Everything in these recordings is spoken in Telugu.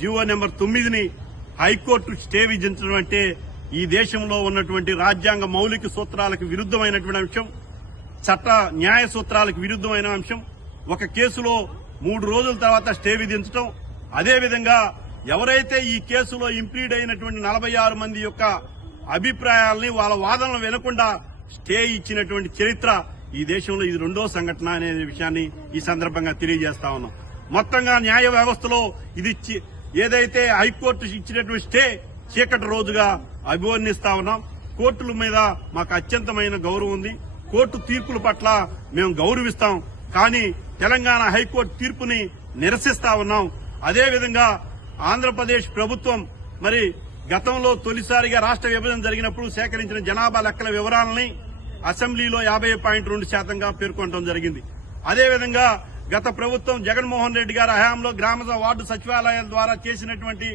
జీవో నెంబర్ తొమ్మిదిని హైకోర్టు స్టే విధించడం అంటే ఈ దేశంలో ఉన్నటువంటి రాజ్యాంగ మౌలిక సూత్రాలకు విరుద్ధమైనటువంటి అంశం చట్ట న్యాయ సూత్రాలకు విరుద్ధమైన అంశం. ఒక కేసులో మూడు రోజుల తర్వాత స్టే విధించడం అదేవిధంగా ఎవరైతే ఈ కేసులో ఇంప్లీడ్ అయినటువంటి నలభై ఆరు మంది యొక్క అభిప్రాయాల్ని వాళ్ళ వాదనలు వినకుండా స్టే ఇచ్చినటువంటి చరిత్ర ఈ దేశంలో ఇది రెండో సంఘటన అనే విషయాన్ని ఈ సందర్భంగా తెలియజేస్తా ఉన్నాం. మొత్తంగా న్యాయ వ్యవస్థలో ఇది చి- ఏదైతే హైకోర్టు ఇచ్చినటువంటి స్టే చీకటి రోజుగా అభివర్ణిస్తా ఉన్నాం. కోర్టుల మీద మాకు అత్యంతమైన గౌరవం ఉంది. కోర్టు తీర్పుల పట్ల మేము గౌరవిస్తాం. కానీ తెలంగాణ హైకోర్టు తీర్పుని నిరసిస్తా ఉన్నాం. అదేవిధంగా ఆంధ్రప్రదేశ్ ప్రభుత్వం మరి గతంలో తొలిసారిగా రాష్ట్ర విభజన జరిగినప్పుడు సేకరించిన జనాభా లెక్కల వివరాలని అసెంబ్లీలో యాభై పాయింట్ రెండు శాతంగా పేర్కొనడం జరిగింది. అదేవిధంగా గత ప్రభుత్వం జగన్మోహన్ రెడ్డి గారి హయాంలో గ్రామ వార్డు సచివాలయాల ద్వారా చేసినటువంటి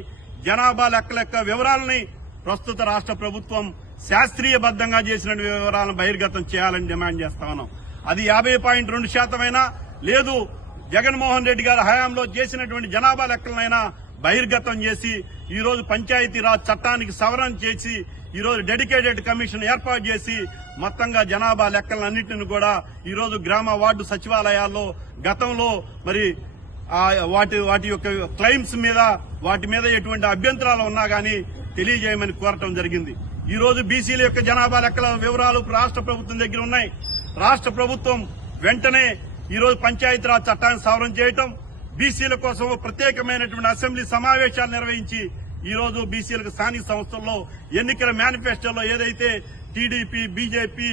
జనాభా లెక్కలెక్క వివరాలని ప్రస్తుత రాష్ట్ర ప్రభుత్వం శాస్త్రీయబద్దంగా చేసిన వివరాలను బహిర్గతం చేయాలని డిమాండ్ చేస్తా ఉన్నాం. అది యాభై పాయింట్ రెండు శాతమైనా లేదు జగన్మోహన్ రెడ్డి గారి హయాంలో చేసినటువంటి జనాభా లెక్కలనైనా బహిర్గతం చేసి ఈరోజు పంచాయతీరాజ్ చట్టానికి సవరణ చేసి ఈరోజు డెడికేటెడ్ కమిషన్ ఏర్పాటు చేసి మొత్తంగా జనాభా లెక్కలన్నింటిని కూడా ఈరోజు గ్రామ వార్డు సచివాలయాల్లో గతంలో మరి వాటి వాటి యొక్క క్లెయిమ్స్ మీద వాటి మీద ఎటువంటి అభ్యంతరాలు ఉన్నా గానీ తెలియజేయమని కోరటం జరిగింది. ఈ రోజు బీసీల యొక్క జనాభా లెక్కల వివరాలు రాష్ట్ర ప్రభుత్వం దగ్గర ఉన్నాయి. రాష్ట్ర ప్రభుత్వం వెంటనే ఈరోజు పంచాయతీరాజ్ చట్టాన్ని సవరణ చేయటం బీసీల కోసం ప్రత్యేకమైనటువంటి అసెంబ్లీ సమావేశాలు నిర్వహించి ఈ రోజు బీసీలకు స్థానిక సంస్థల్లో ఎన్నికల మేనిఫెస్టోలో ఏదైతే టీడీపీ బీజేపీ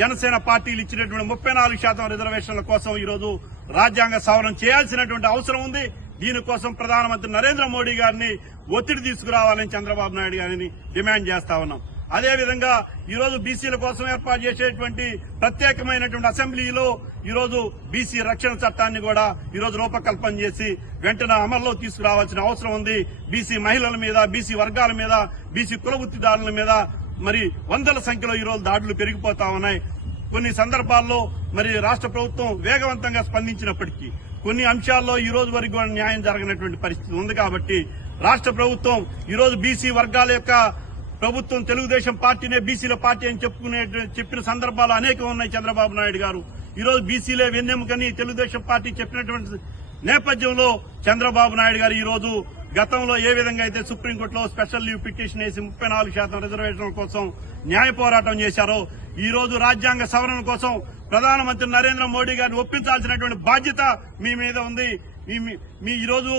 జనసేన పార్టీలు ఇచ్చినటువంటి ముప్పై నాలుగు శాతం రిజర్వేషన్ల కోసం ఈరోజు రాజ్యాంగ సవరణ చేయాల్సినటువంటి అవసరం ఉంది. దీనికోసం ప్రధానమంత్రి నరేంద్ర మోడీ గారిని ఒత్తిడి తీసుకురావాలని చంద్రబాబు నాయుడు గారిని డిమాండ్ చేస్తా ఉన్నాం. అదేవిధంగా ఈరోజు బీసీల కోసం ఏర్పాటు చేసేటువంటి ప్రత్యేకమైనటువంటి అసెంబ్లీలో ఈరోజు బీసీ రక్షణ చట్టాన్ని కూడా ఈరోజు రూపకల్పన చేసి వెంటనే అమల్లో తీసుకురావాల్సిన అవసరం ఉంది. బీసీ మహిళల మీద బీసీ వర్గాల మీద బీసీ కులవృత్తిదారుల మీద మరి వందల సంఖ్యలో ఈ రోజు దాడులు పెరిగిపోతా ఉన్నాయి. కొన్ని సందర్భాల్లో మరి రాష్ట్ర ప్రభుత్వం వేగవంతంగా స్పందించినప్పటికీ కొన్ని అంశాల్లో ఈ రోజు వరకు కూడా న్యాయం జరగనటువంటి పరిస్థితి ఉంది కాబట్టి రాష్ట్ర ప్రభుత్వం ఈరోజు బీసీ వర్గాల యొక్క ప్రభుత్వం తెలుగుదేశం పార్టీనే బీసీల పార్టీ అని చెప్పుకునే చెప్పిన సందర్భాలు అనేకం ఉన్నాయి చంద్రబాబు నాయుడు గారు. ఈరోజు బీసీలే వెన్నెముకని తెలుగుదేశం పార్టీ చెప్పినటువంటి నేపథ్యంలో చంద్రబాబు నాయుడు గారు ఈరోజు గతంలో ఏ విధంగా అయితే సుప్రీంకోర్టులో స్పెషల్ లీవ్ పిటిషన్ వేసి ముప్పై నాలుగు శాతం రిజర్వేషన్ల కోసం న్యాయ పోరాటం చేశారో ఈ రోజు రాజ్యాంగ సవరణ కోసం ప్రధానమంత్రి నరేంద్ర మోడీ గారిని ఒప్పించాల్సినటువంటి బాధ్యత మీ మీద ఉంది. మీ- మీ- మీ ఈ రోజు